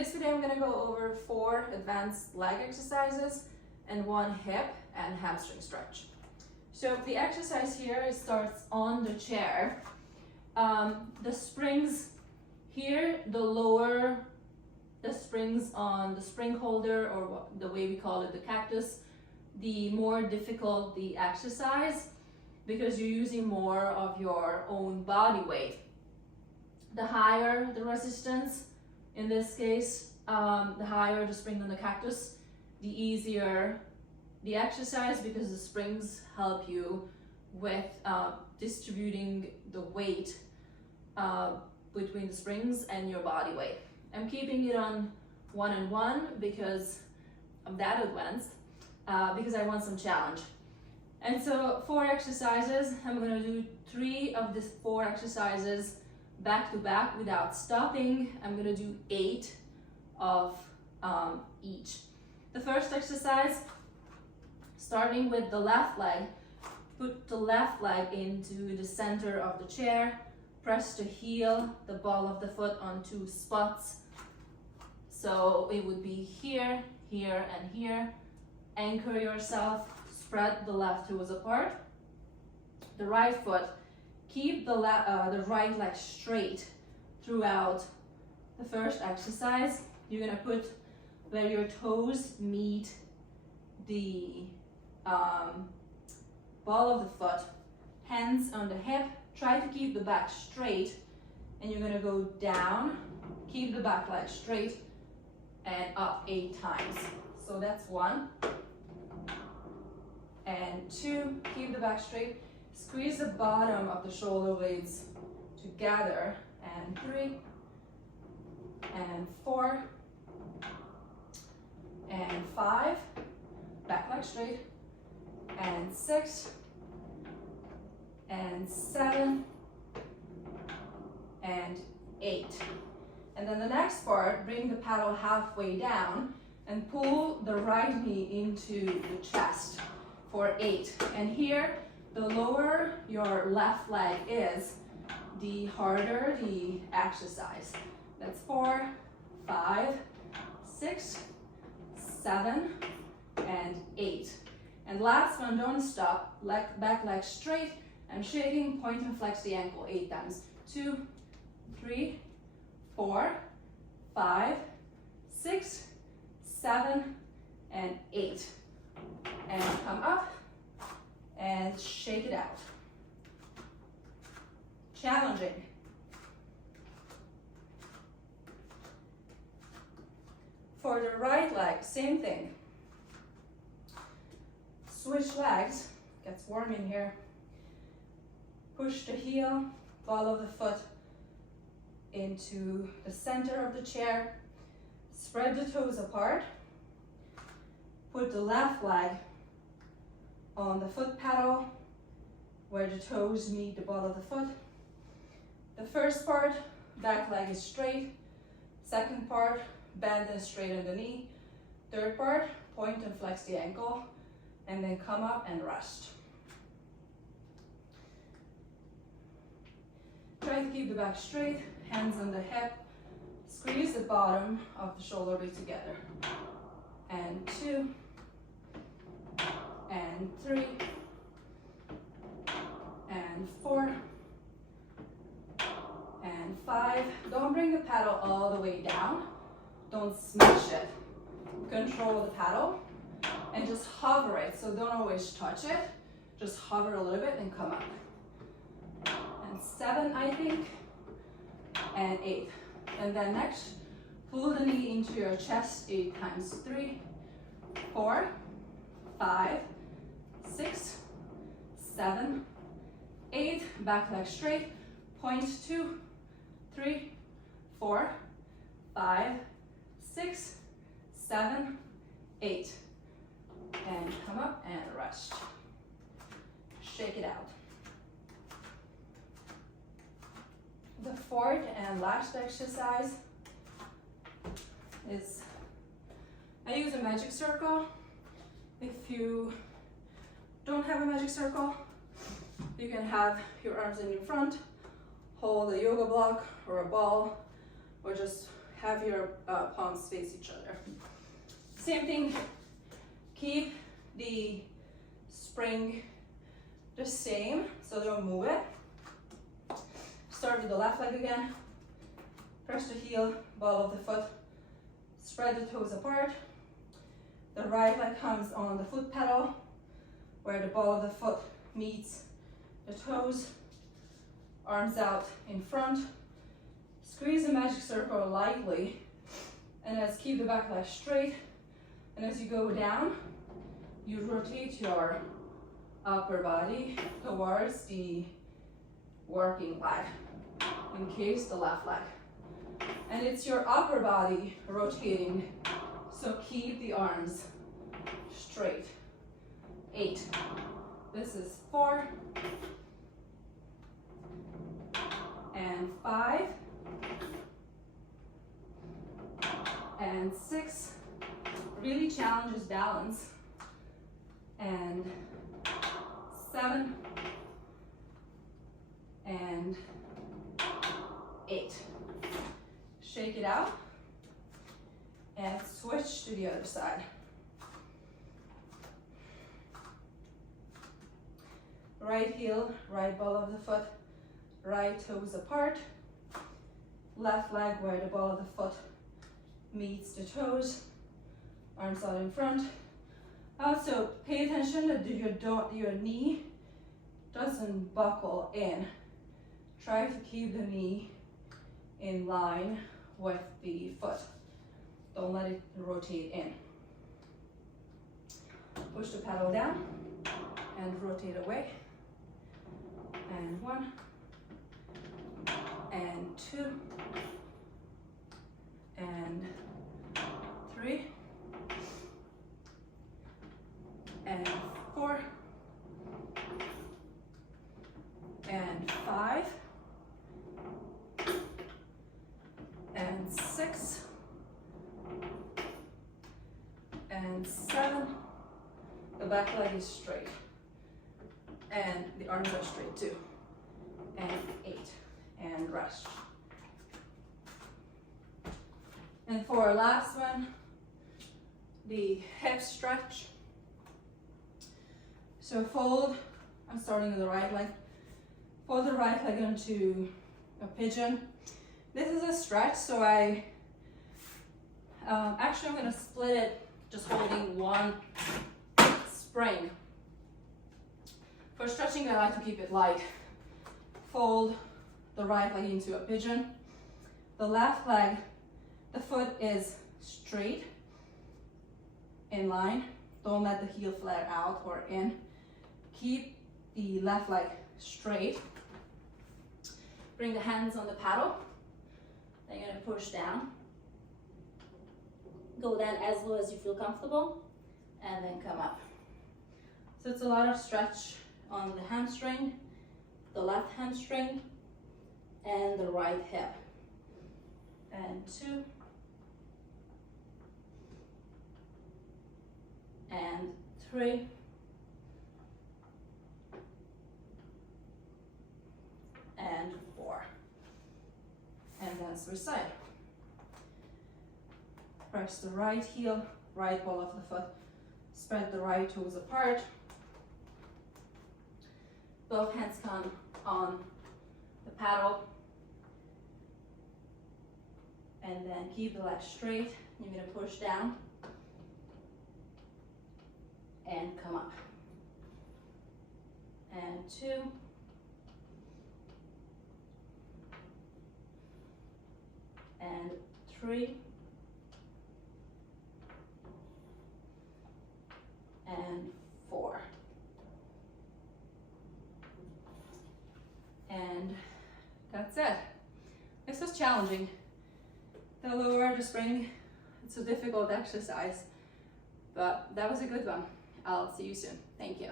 this video, I'm gonna go over 4 advanced leg exercises and 1 hip and hamstring stretch. So the exercise here, it starts on the chair. The springs here, the springs on the spring holder, or the way we call it, the cactus, the more difficult the exercise because you're using more of your own body weight. The higher the resistance, in this case, the higher the spring on the cactus, the easier the exercise because the springs help you with distributing the weight between the springs and your body weight. I'm keeping it on 1 and 1 because I'm that advanced, because I want some challenge. And so 4 exercises, I'm going to do 3 of these 4 exercises back to back without stopping. I'm going to do 8 of each. The first exercise, starting with the left leg, put the left leg into the center of the chair, press the heel, the ball of the foot on 2 spots. So it would be here, here, and here. Anchor yourself, spread the left toes apart. The right foot, keep the right leg straight throughout the first exercise. You're gonna put where your toes meet the ball of the foot, hands on the hip. Try to keep the back straight, and you're gonna go down, keep the back leg straight, and up 8 times. So that's 1 and 2. Keep the back straight. Squeeze the bottom of the shoulder blades together, and 3 and 4 and 5. Back leg straight, and 6 and 7 and 8. And then the next part, bring the paddle halfway down and pull the right knee into the chest for 8. And here, the lower your left leg is, the harder the exercise. That's 4, 5, 6, 7, and 8. And last one, don't stop. Back leg straight and shaking, point and flex the ankle 8 times. 2, 3, 4, 5, 6, 7, and 8. And come up and shake it out. Challenging. For the right leg, same thing. Switch legs, gets warm in here. Push the heel, ball of the foot into the center of the chair. Spread the toes apart. Put the left leg on the foot pedal where the toes meet the ball of the foot. The first part, back leg is straight. Second part, bend and straighten the knee. Third part, point and flex the ankle, and then come up and rest. Try to keep the back straight, hands on the hip. Squeeze the bottom of the shoulder blade together. And 2, and 3, and 4, and 5. Don't bring the paddle all the way down. Don't smash it. Control the paddle and just hover it. So don't always touch it. Just hover a little bit and come up. And 7, I think, and 8. And then next, pull the knee into your chest 8 times. 3, 4, 5, 6, 7, 8. Back leg straight. Point 2, 3, 4, 5, 6, 7, 8. And come up and rest. Shake it out. The 4th and last exercise is, I use a magic circle. If you don't have a magic circle, you can have your arms in front, hold a yoga block or a ball, or just have your palms face each other. Same thing, keep the spring the same, so don't move it. Start with the left leg again. Press the heel, ball of the foot. Spread the toes apart. The right leg comes on the foot pedal, where the ball of the foot meets the toes. Arms out in front. Squeeze the magic circle lightly. And let's keep the back leg straight. And as you go down, you rotate your upper body towards the working leg, in case the left leg. And it's your upper body rotating, so keep the arms straight. 8. This is 4. And 5. And 6. Really challenges balance. And 7. And 8. Shake it out and switch to the other side. Right heel, right ball of the foot, right toes apart. Left leg where the ball of the foot meets the toes. Arms out in front. Also, pay attention that your knee doesn't buckle in. Try to keep the knee in line with the foot. Don't let it rotate in. Push the pedal down and rotate away. And 1, and 2, and 3, and 4, and 5, and 6, and 7. The back leg is straight, and the arms are straight too. And 8, and rest. And for our last one, the hip stretch. So fold, I'm starting with the right leg. Fold the right leg into a pigeon. This is a stretch, so I'm gonna split it just holding one spring. For stretching, I like to keep it light. Fold the right leg into a pigeon. The left leg, the foot is straight, in line. Don't let the heel flare out or in. Keep the left leg straight. Bring the hands on the paddle. Then you're gonna push down. Go down as low as you feel comfortable, and then come up. So it's a lot of stretch on the hamstring, the left hamstring, and the right hip. And 2, and 3, and 4. And then switch side. Press the right heel, right ball of the foot. Spread the right toes apart. Both hands come on the paddle. And then keep the leg straight. You're gonna push down and come up. And 2, and 3, and 4. And that's it. This was challenging. The lower the spring, it's a difficult exercise, but that was a good one. I'll see you soon. Thank you.